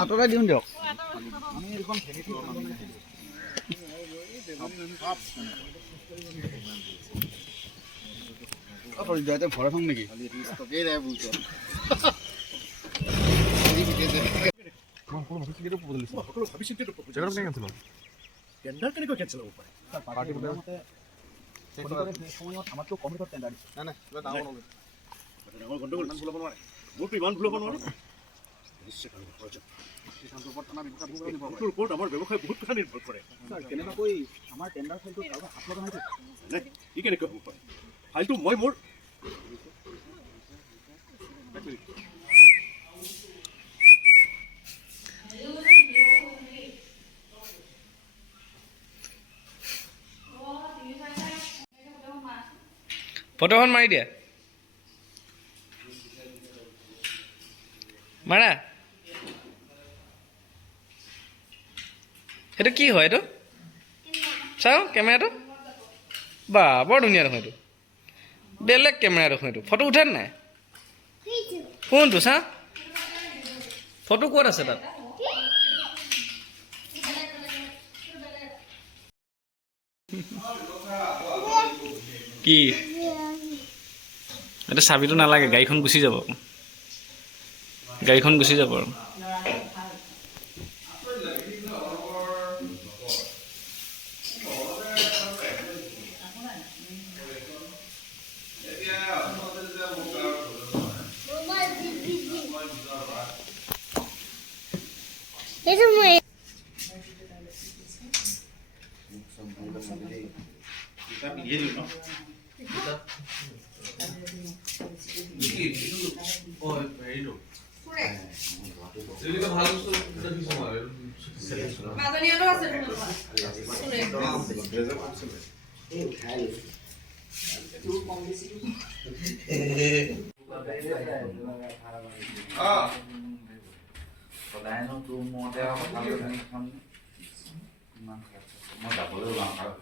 আঁতৰাই দিওঁ দিয়ক। ভৰাই থম নেকি? টেন্ডাৰ কেনেকৈ কেঞ্চেল হ'ব পাৰে? আমাৰতো কমিটত টেন্ডাৰ দিছে। ডাঙৰ গণ্ডগোল মোৰতো ইমান ভুল হ'ব নোৱাৰে। তোৰ ওপৰত আমাৰ ব্যৱসায় বহুত কথা নিৰ্ভৰ কৰে। কেনেবাকৈ আমাৰ টেন্ডাৰ ফাইলটো কাৰোবাৰ হাতত নহয় ই কেনেকৈ হ'ব পাৰে? ফাইলটো মই মোৰ ফটোখন মাৰি দিয়া। মাৰা। সেইটো কি হয় এইটো? চাওঁ কেমেৰাটো। বা বৰ ধুনীয়া দেখোন এইটো। বেলেগ কেমেৰা দেখোন এইটো। ফটো উঠে নাই? কোনটো চা? ফটো ক'ত আছে তাত? কি? এটা চাবিটো নালাগে, গাড়ীখন গুচি যাব। গাড়ীখন গুচি যাব আৰু। সদায়নো তোৰ মতে কথা মই যাবলৈ ওলাওঁ।